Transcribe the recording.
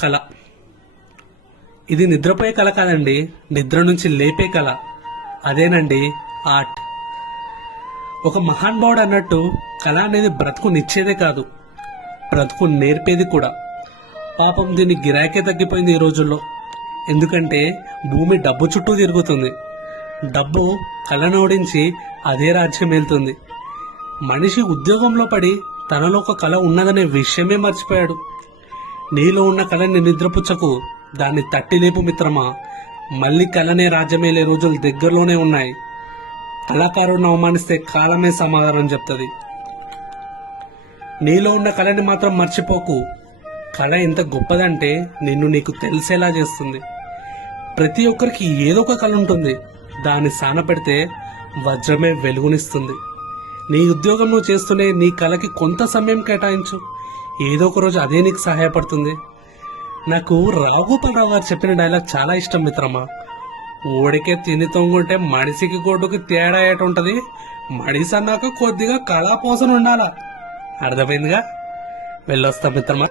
కళ. ఇది నిద్రపోయే కళ కాదండి, నిద్ర నుంచి లేపే కళ. అదేనండి ఆర్ట్. ఒక మహానుభావుడు అన్నట్టు కళ అనేది బ్రతుకునిచ్చేదే కాదు, బ్రతుకు నేర్పేది కూడా. పాపం దీని గిరాకే తగ్గిపోయింది ఈ రోజుల్లో. ఎందుకంటే భూమి డబ్బు చుట్టూ తిరుగుతుంది. డబ్బు కళను ఓడించి అదే రాజ్యం వెళ్తుంది. మనిషి ఉద్యోగంలో పడి తనలో ఒక కళ ఉన్నదనే విషయమే మర్చిపోయాడు. నీలో ఉన్న కళని నిద్రపుచ్చకు, దాన్ని తట్టి లేపు మిత్రమా. మళ్ళీ కళనే రాజ్యమేలే రోజులు దగ్గరలోనే ఉన్నాయి. కళాకారుడిని అవమానిస్తే కాలమే సమాధానం చెప్తుంది. నీలో ఉన్న కళని మాత్రం మర్చిపోకు. కళ ఎంత గొప్పదంటే నిన్ను నీకు తెలిసేలా చేస్తుంది. ప్రతి ఒక్కరికి ఏదో ఒక కళ ఉంటుంది. దాన్ని సానపెడితే వజ్రమే వెలుగునిస్తుంది. నీ ఉద్యోగం నువ్వు చేస్తూనే నీ కళకి కొంత సమయం కేటాయించు. ఏదో ఒక రోజు అదే నీకు సహాయపడుతుంది. నాకు రాఘోపాలరావు గారు చెప్పిన డైలాగ్ చాలా ఇష్టం మిత్రమా. ఓడికే తిని తొంగుంటే మడిసికి గొడ్డుకి తేడా ఏటుంటది, మడిసి అన్నాక కొద్దిగా కళాపోసన ఉండాలా. అర్థమైందిగా? వెళ్ళొస్తా మిత్రమా.